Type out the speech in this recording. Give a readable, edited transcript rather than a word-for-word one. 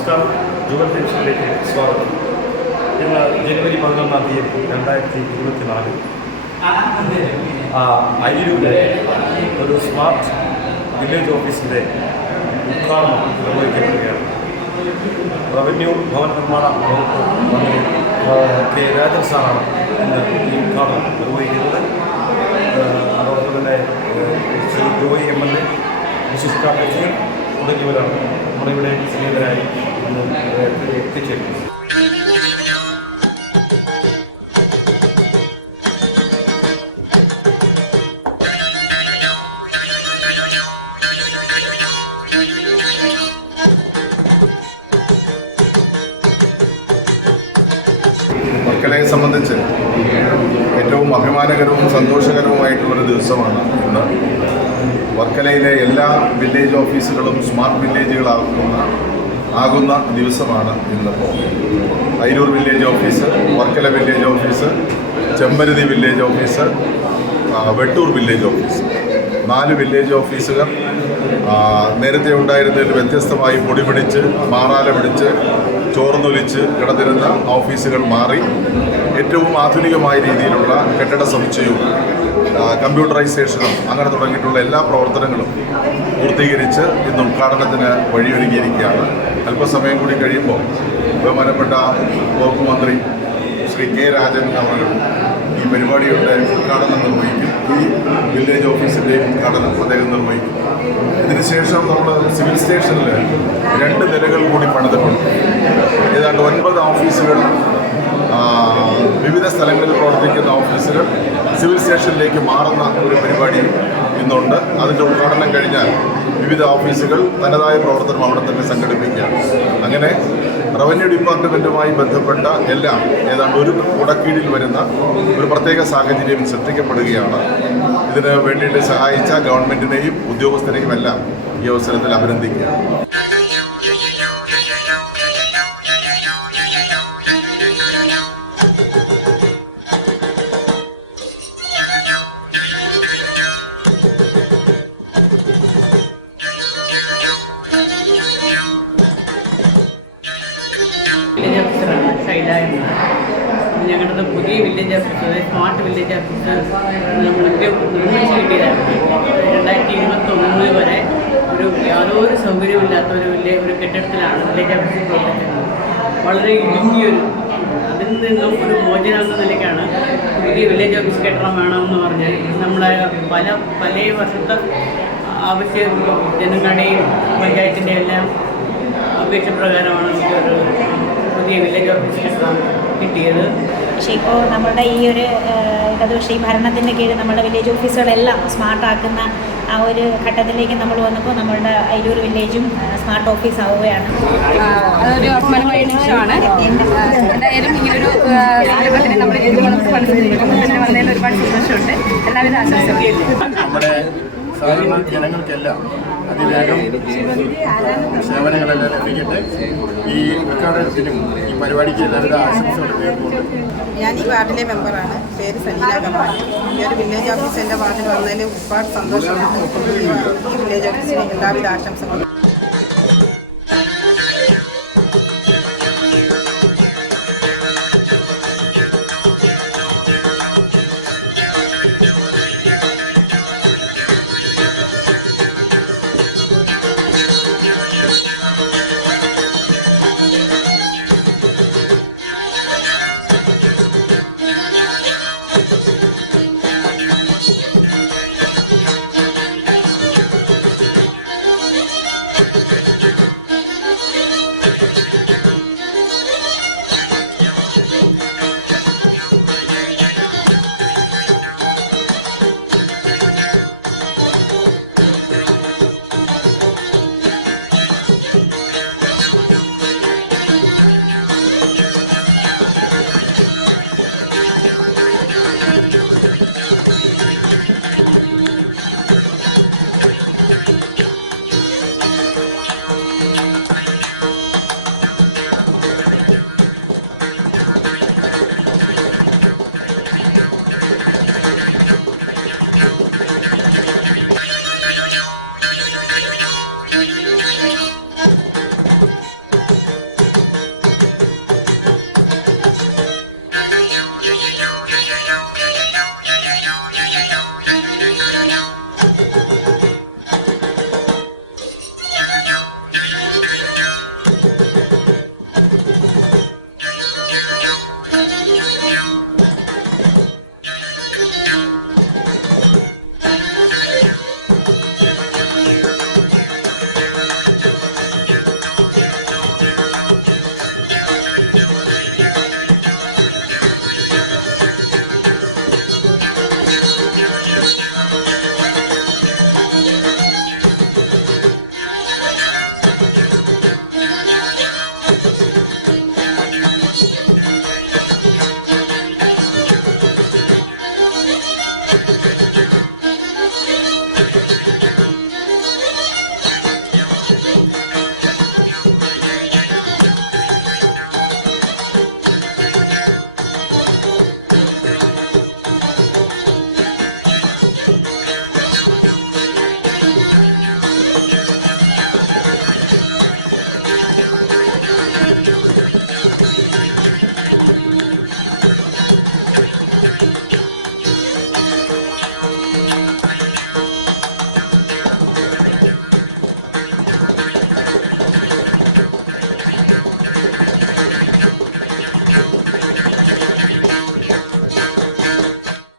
നമസ്കാരം. ജൂബൽ ടെലിവിഷനിലേക്ക് സ്വാഗതം. ഇന്ന് ജനുവരി 11-ാം തീയതി 2024 അയിരൂരിലെ ഒരു സ്മാർട്ട് വില്ലേജ് ഓഫീസിൻ്റെ ഉദ്ഘാടനം നിർവഹിക്കപ്പെടുകയാണ്. റവന്യൂ ഭവന നിർമ്മാണ വകുപ്പ് മന്ത്രി കെ രാജൻ സാറാണ് ഇന്ന് ഈ ഉദ്ഘാടനം നിർവഹിക്കുന്നത്. അതോടൊപ്പം തന്നെ ശ്രീ ജോയി MLA, വിശിഷ്ട വ്യക്തികൾ തുടങ്ങിയവരാണ് നമ്മുടെ ഇവിടെ സ്നേഹിതരായി ഇന്ന് എത്തിച്ചേരുന്നത്. വർക്കലയെ സംബന്ധിച്ച് ഏറ്റവും അഭിമാനകരവും സന്തോഷകരവുമായിട്ടുള്ളൊരു ദിവസമാണ് ഇന്ന്. വർക്കലയിലെ എല്ലാ വില്ലേജ് ഓഫീസുകളും സ്മാർട്ട് വില്ലേജുകളാകുന്ന ദിവസമാണ് ഇന്നിപ്പോൾ. Ayiroor village office, Varkala village office, Chemparuthi village office, Vettoor village office, 4 village ഓഫീസുകൾ നേരത്തെ ഉണ്ടായിരുന്നതിൽ വ്യത്യസ്തമായി പൊടി പിടിച്ച് മാറാല പിടിച്ച് ചോർന്നൊലിച്ച് കിടന്നിരുന്ന ഓഫീസുകൾ മാറി ഏറ്റവും ആധുനികമായ രീതിയിലുള്ള കെട്ടിട സമുച്ചയവും കമ്പ്യൂട്ടറൈസേഷനും അങ്ങനെ തുടങ്ങിയിട്ടുള്ള എല്ലാ പ്രവർത്തനങ്ങളും പൂർത്തീകരിച്ച് ഇന്ന് ഉദ്ഘാടനത്തിന് വഴിയൊരുങ്ങിയിരിക്കുകയാണ്. അല്പസമയം കൂടി കഴിയുമ്പോൾ ബഹുമാനപ്പെട്ട വകുപ്പ് മന്ത്രി ശ്രീ കെ രാജൻ അവർ ഈ പരിപാടിയുടെ ഉദ്ഘാടനം നിർവഹിക്കും. ഈ വില്ലേജ് ഓഫീസിൻ്റെ ഉദ്ഘാടനം അദ്ദേഹം നിർവഹിക്കും. ഇതിനുശേഷം നമ്മൾ സിവിൽ സ്റ്റേഷനിൽ 2 നിലകൾ കൂടി പണിതിട്ടുണ്ട്. ഏതാണ്ട് 9 ഓഫീസുകൾ, വിവിധ സ്ഥലങ്ങളിൽ പ്രവർത്തിക്കുന്ന ഓഫീസുകൾ സിവിൽ സ്റ്റേഷനിലേക്ക് മാറുന്ന ഒരു പരിപാടി ഇന്നുണ്ട്. അതിൻ്റെ ഉദ്ഘാടനം കഴിഞ്ഞാൽ വിവിധ ഓഫീസുകൾ തനതായ പ്രവർത്തനം അവിടെ തന്നെ സംഘടിപ്പിക്കുകയാണ്. അങ്ങനെ റവന്യൂ ഡിപ്പാർട്ട്മെൻറ്റുമായി ബന്ധപ്പെട്ട എല്ലാം ഏതാണ്ട് ഒരു കുടക്കീഴിൽ വരുന്ന ഒരു പ്രത്യേക സാഹചര്യം സൃഷ്ടിക്കപ്പെടുകയാണ്. ഇതിന് വേണ്ടിയിട്ട് സഹായിച്ച ഗവൺമെൻറ്റിനെയും ഉദ്യോഗസ്ഥരെയും എല്ലാം ഈ അവസരത്തിൽ അഭിനന്ദിക്കുകയാണ്. വില്ലേജ് ഓഫീസറാണ് ഷൈല എന്നത്. ഞങ്ങളുടെ പുതിയ village officer, smart village officer നമ്മൾക്ക് നിർമ്മിച്ച് കിട്ടിയതാണ്. 2021 വരെ യാതൊരു സൗകര്യമില്ലാത്ത ഒരു കെട്ടിടത്തിലാണ് വില്ലേജ് ഓഫീസർ പ്രവർത്തിക്കുന്നത്. വളരെ ഇടുങ്ങിയൊരു അതിൽ നിന്നും ഒരു മോചനം എന്ന നിലയ്ക്കാണ് പുതിയ വില്ലേജ് ഓഫീസ് കെട്ടിടം വേണമെന്ന് പറഞ്ഞാൽ നമ്മളെ പല വർഷത്തെ ആവശ്യം ജനങ്ങളുടെയും പഞ്ചായത്തിൻ്റെ എല്ലാം അപേക്ഷ പ്രകാരമാണ് നമുക്കൊരു പുതിയ വില്ലേജ് ഓഫീസ് കെട്ടിടം കിട്ടിയത്. പക്ഷേ ഇപ്പോൾ നമ്മുടെ ഈ ഒരു ഇടതുപക്ഷ ഈ ഭരണത്തിൻ്റെ കീഴിൽ നമ്മുടെ വില്ലേജ് ഓഫീസുകളെല്ലാം സ്മാർട്ടാക്കുന്ന ആ ഒരു ഘട്ടത്തിലേക്ക് നമ്മൾ വന്നപ്പോൾ നമ്മളുടെ അയിരൂർ വില്ലേജും സ്മാർട്ട് ഓഫീസ് ആവുകയാണ്. അതൊരു അഭിമാനമായ നിമിഷമാണ്. എന്തായാലും ഇങ്ങനൊരു സംരംഭത്തിന് നമ്മൾ വന്നതിൽ ഒരുപാട് സന്തോഷമുണ്ട്. എല്ലാവിധ ആശംസകളും. നമ്മുടെ സാധാരണ ജനങ്ങൾക്കെല്ലാം അതിവേഗം സേവനങ്ങളെല്ലാം ലഭിക്കട്ടെ. ഈ ഉദ്ഘാടനത്തിനും ഈ പരിപാടിക്ക് എല്ലാവിധ ആശംസകൾ നേർന്നുകൊണ്ട് ഞാൻ ഈ വാർഡിലെ മെമ്പറാണ്. പേര് സലീല കമാൽ. ഈ ഒരു വില്ലേജ് ഓഫീസ് എൻ്റെ വാർഡിൽ വന്നതിൽ ഒരുപാട് സന്തോഷമുണ്ട്. ഈ വില്ലേജ് ഓഫീസിന് എല്ലാവിധ ആശംസകളും.